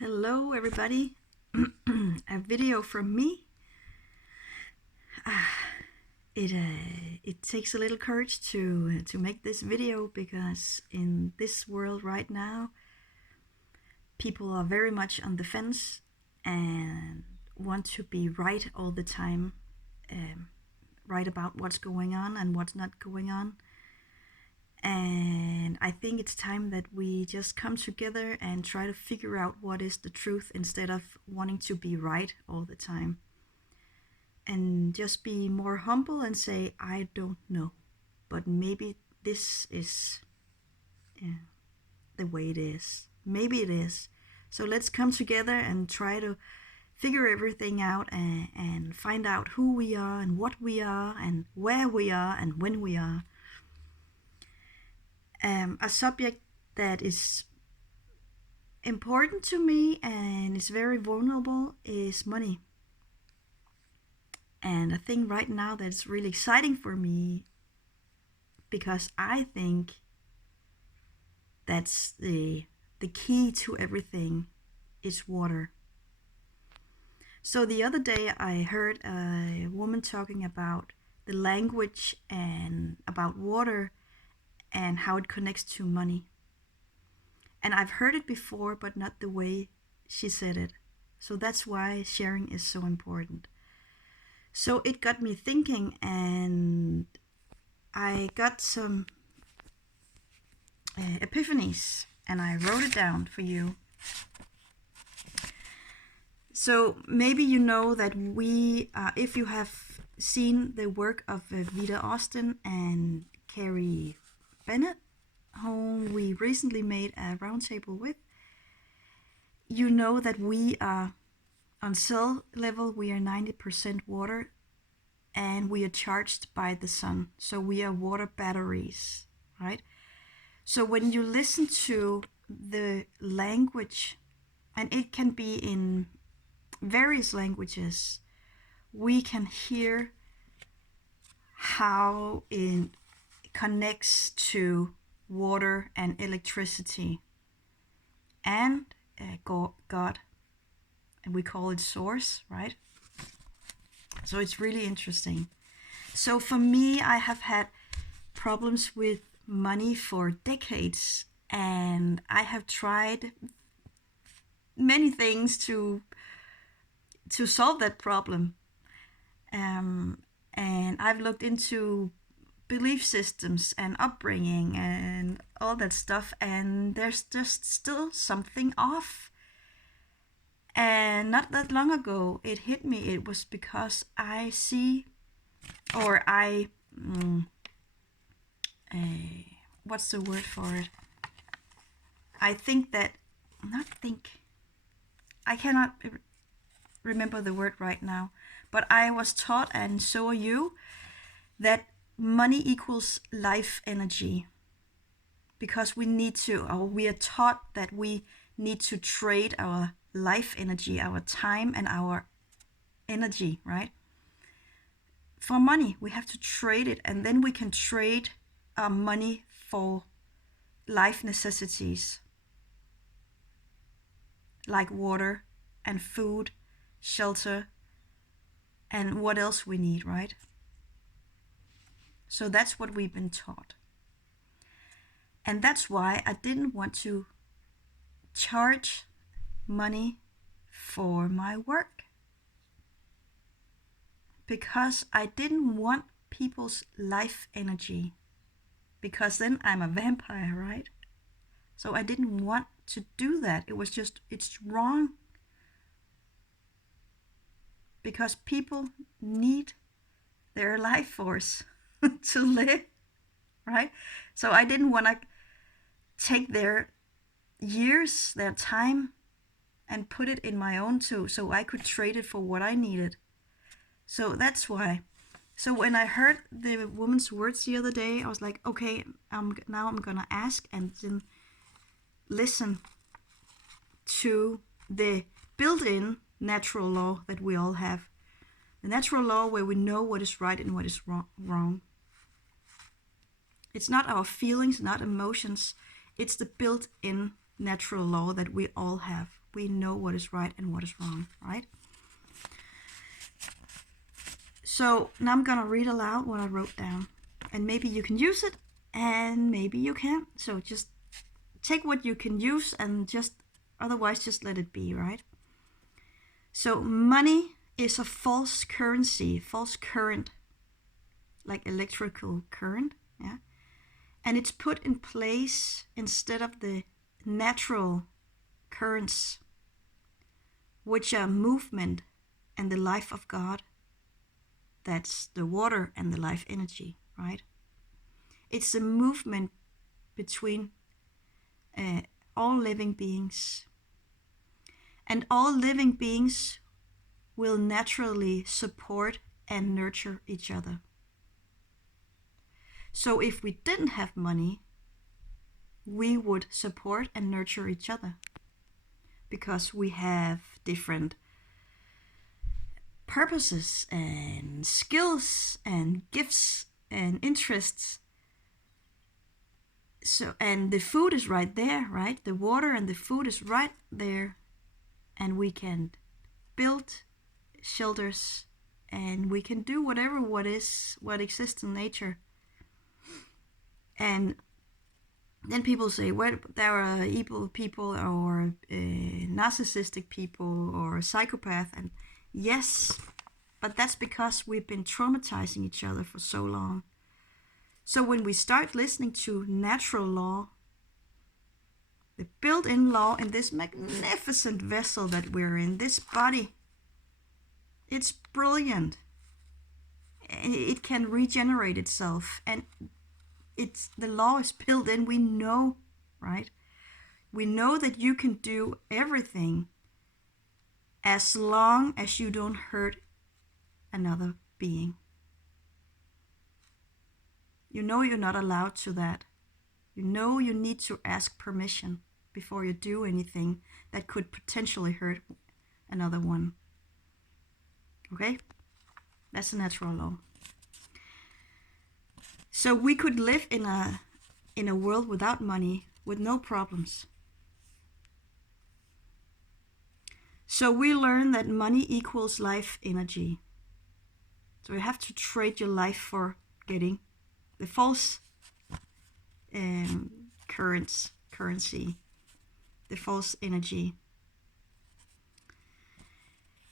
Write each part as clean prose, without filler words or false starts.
Hello everybody. A video from me. It takes a little courage to make this video, because in this world right now people are very much on the fence and want to be right all the time, right about what's going on and what's not going on. And I think it's time that we just come together and try to figure out what is the truth, instead of wanting to be right all the time. And just be more humble and say, I don't know, but maybe this is the way it is. Maybe it is. So let's come together and try to figure everything out, and find out who we are and what we are and where we are and when we are. A subject that is important to me and is very vulnerable is money. And a thing right now that's really exciting for me, because I think that's the key to everything, is water. So the other day I heard a woman talking about the language and about water and how it connects to money. And I've heard it before, but not the way she said it. So that's why sharing is so important. So it got me thinking, and I got some epiphanies, and I wrote it down for you. So maybe you know that if you have seen the work of Vida Austin and Carrie Bennett, whom we recently made a roundtable with, you know that we are on cell level, we are 90% water, and we are charged by the sun. So we are water batteries, right? So when you listen to the language, and it can be in various languages, we can hear how it connects to water and electricity and God, and we call it source, right? So it's really interesting. So for me, I have had problems with money for decades, and I have tried many things to solve that problem. And I've looked into belief systems and upbringing and all that stuff, and there's just still something off. And not that long ago it hit me. It was because I see, or what's the word for it? I cannot remember the word right now, but I was taught, and so are you, that money equals life energy, because we are taught that we need to trade our life energy, our time and our energy, right? For money, we have to trade it, and then we can trade our money for life necessities like water and food, shelter, and what else we need, right? So that's what we've been taught. And that's why I didn't want to charge money for my work, because I didn't want people's life energy, because then I'm a vampire, right? So I didn't want to do that. It's wrong, because people need their life force to live, right? So I didn't want to take their years, their time, and put it in my own too, so I could trade it for what I needed. So that's why. So when I heard the woman's words the other day, I was like, okay, now I'm gonna ask and then listen to the built-in natural law that we all have. The natural law where we know what is right and what is wrong. It's not our feelings, not emotions. It's the built-in natural law that we all have. we know what is right and what is wrong, right? So now I'm gonna read aloud what I wrote down, and maybe you can use it and maybe you can't. So just take what you can use and just otherwise just let it be, right? So money is a false currency, false current, like electrical current, yeah? And it's put in place instead of the natural currents, which are movement and the life of God. That's the water and the life energy, right? It's a movement between all living beings. And all living beings will naturally support and nurture each other. So if we didn't have money, we would support and nurture each other because we have different purposes and skills and gifts and interests. So, and the food is right there, right? The water and the food is right there, and we can build shelters and we can do whatever what exists in nature. And then people say, well, there are evil people or narcissistic people or psychopath, and yes, but that's because we've been traumatizing each other for so long. So when we start listening to natural law, the built-in law in this magnificent vessel that we're in, this body, it's brilliant. It can regenerate itself, and the law is built in. We know, right? We know that you can do everything as long as you don't hurt another being. You know you're not allowed to that. You know you need to ask permission before you do anything that could potentially hurt another one. Okay? That's a natural law. So we could live in a world without money with no problems. So we learn that money equals life energy. So you have to trade your life for getting the false currency, the false energy.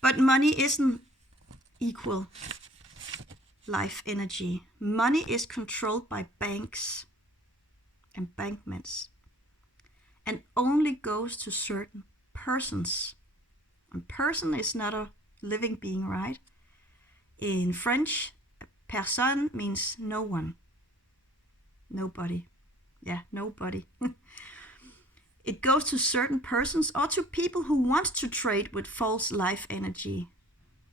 But money isn't equal life energy. Money is controlled by banks and bankments and only goes to certain persons. And person is not a living being, right? In French, personne means no one. Nobody. Yeah, nobody. It goes to certain persons or to people who want to trade with false life energy.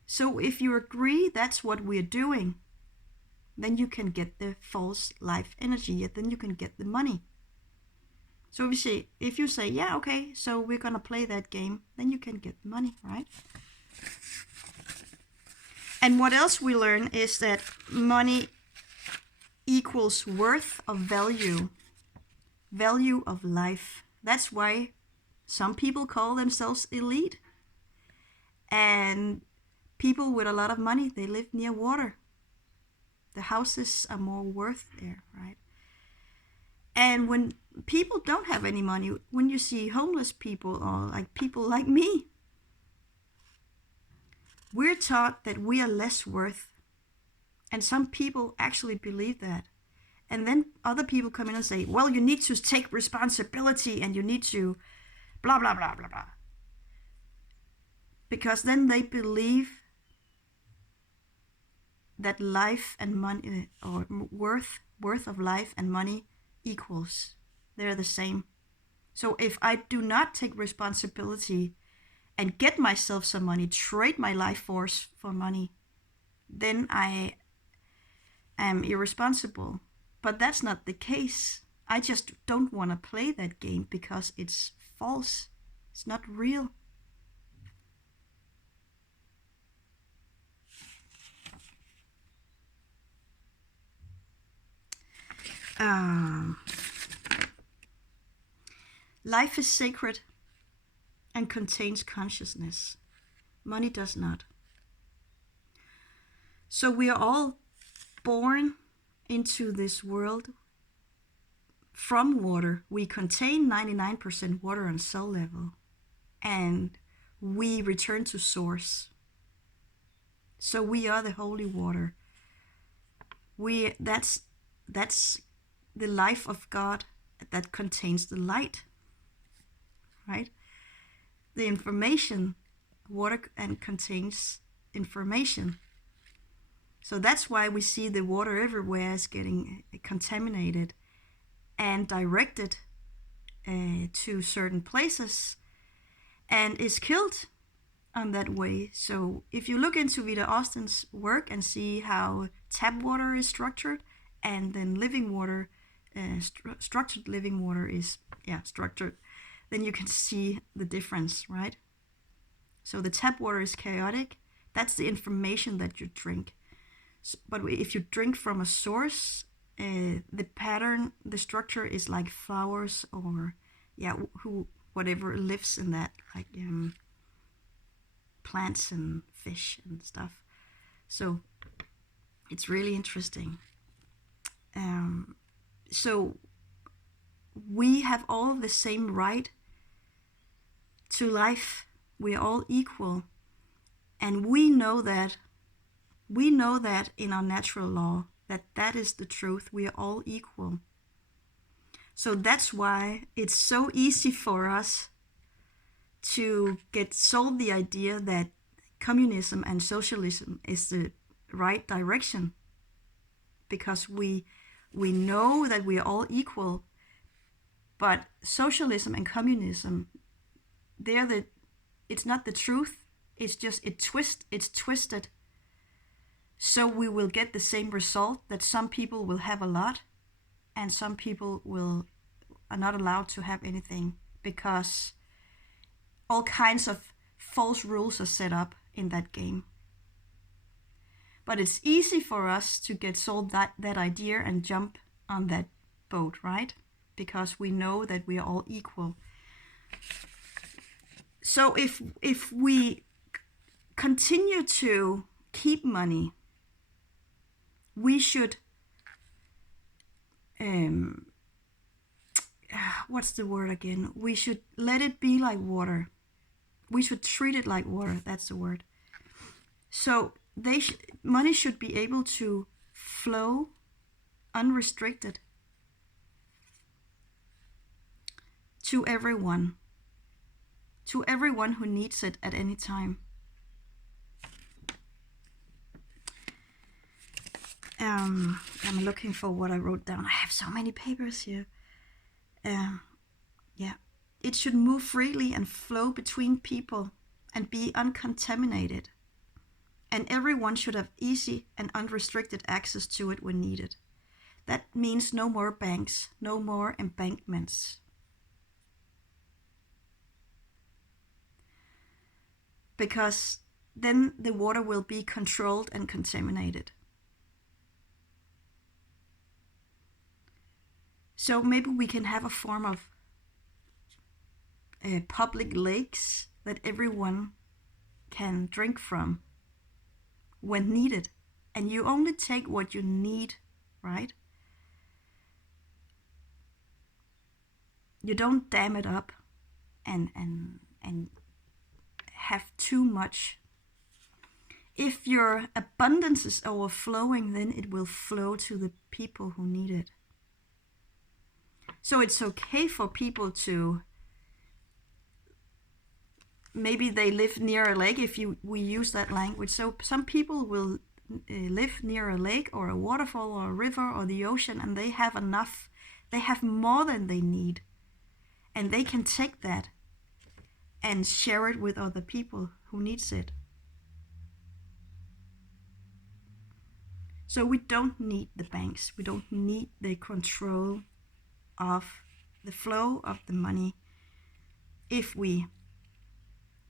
So if you agree that's what we're doing, then you can get the false life energy, then you can get the money. So if you say, yeah, okay, so we're gonna play that game, then you can get the money, right? And what else we learn is that money equals worth of value of life. That's why some people call themselves elite. And people with a lot of money, they live near water. The houses are more worth there, right? And when people don't have any money, when you see homeless people or like people like me, we're taught that we are less worth. And some people actually believe that. And then other people come in and say, well, you need to take responsibility and you need to blah, blah, blah, blah, blah. Because then they believe that life and money, or worth of life and money equals. They're the same. So if I do not take responsibility and get myself some money, trade my life force for money, then I am irresponsible. But that's not the case. I just don't want to play that game because it's false. It's not real. Life is sacred and contains consciousness. Money does not. So we are all born into this world from water. We contain 99% water on cell level, and we return to source. So we are the holy water. That's the life of God that contains the light, right? The information, water and contains information. So that's why we see the water everywhere is getting contaminated and directed to certain places and is killed on that way. So if you look into Vidar Austin's work and see how tap water is structured, and then living water, structured living water is structured, then you can see the difference, right? So the tap water is chaotic. That's the information that you drink. So, but if you drink from a source, the pattern, the structure is like flowers or whatever lives in that, like plants and fish and stuff. So it's really interesting. So we have all the same right to life. We are all equal, and we know that in our natural law that is the truth. We are all equal. So that's why it's so easy for us to get sold the idea that communism and socialism is the right direction, because we know that we are all equal. But socialism and communism, it's not the truth. It's just it's twisted. So we will get the same result, that some people will have a lot and some people are not allowed to have anything, because all kinds of false rules are set up in that game. But it's easy for us to get sold that idea and jump on that boat, right? Because we know that we are all equal. So if we continue to keep money, we should what's the word again? We should let it be like water. We should treat it like water. That's the word. So money should be able to flow unrestricted to everyone who needs it at any time. I'm looking for what I wrote down. I have so many papers here. It should move freely and flow between people and be uncontaminated. And everyone should have easy and unrestricted access to it when needed. That means no more banks, no more embankments. Because then the water will be controlled and contaminated. So maybe we can have a form of public lakes that everyone can drink from when needed. And you only take what you need, right? You don't dam it up and have too much. If your abundance is overflowing, then it will flow to the people who need it. So it's okay for people to, maybe they live near a lake, if we use that language. So some people will live near a lake or a waterfall or a river or the ocean, and they have enough. They have more than they need. And they can take that and share it with other people who needs it. So we don't need the banks. We don't need the control of the flow of the money if we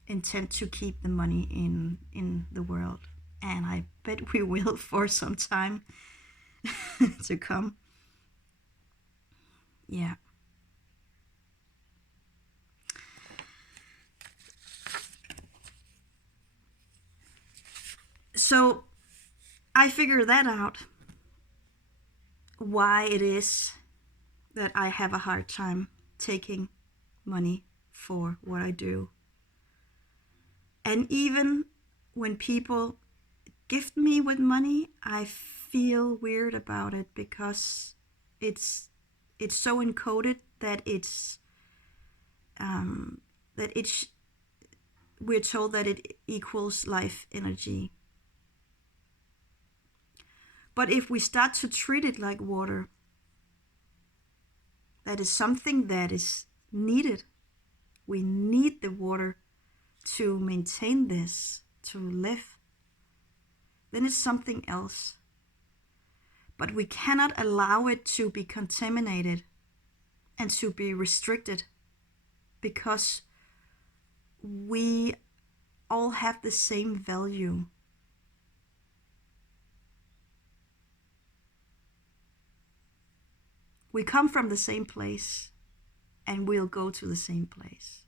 intend to keep the money in the world. And I bet we will for some time to come. Yeah. So I figured that out, why it is that I have a hard time taking money for what I do. And even when people gift me with money, I feel weird about it because it's so encoded that we're told that it equals life energy. But if we start to treat it like water, that is something that is needed. We need the water to maintain this, to live. Then it's something else. But we cannot allow it to be contaminated and to be restricted, because we all have the same value. We come from the same place and we'll go to the same place.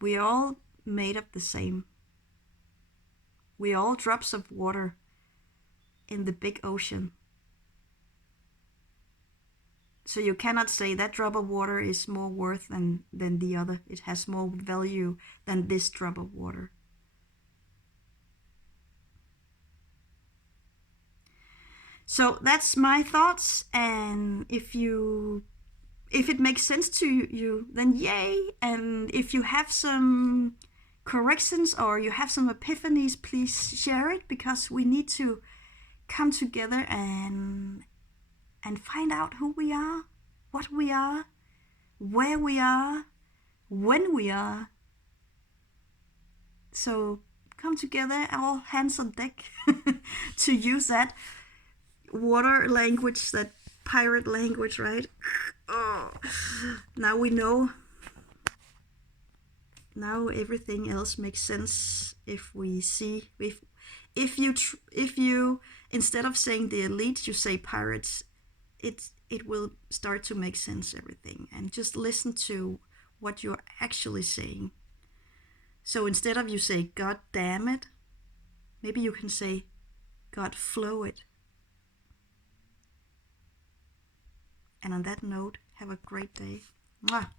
We are all made of the same. We are all drops of water in the big ocean. So you cannot say that drop of water is more worth than the other. It has more value than this drop of water. So that's my thoughts, and if it makes sense to you, then yay. And if you have some corrections or you have some epiphanies, please share it, because we need to come together and find out who we are, what we are, where we are, when we are. So come together, all hands on deck, to use that water language, that pirate language, right? Oh, now we know. Now everything else makes sense. If we see, if you instead of saying the elite, you say pirates, it will start to make sense, everything. And just listen to what you're actually saying. So instead of you say God damn it, maybe you can say God flow it. And on that note, have a great day. Mwah.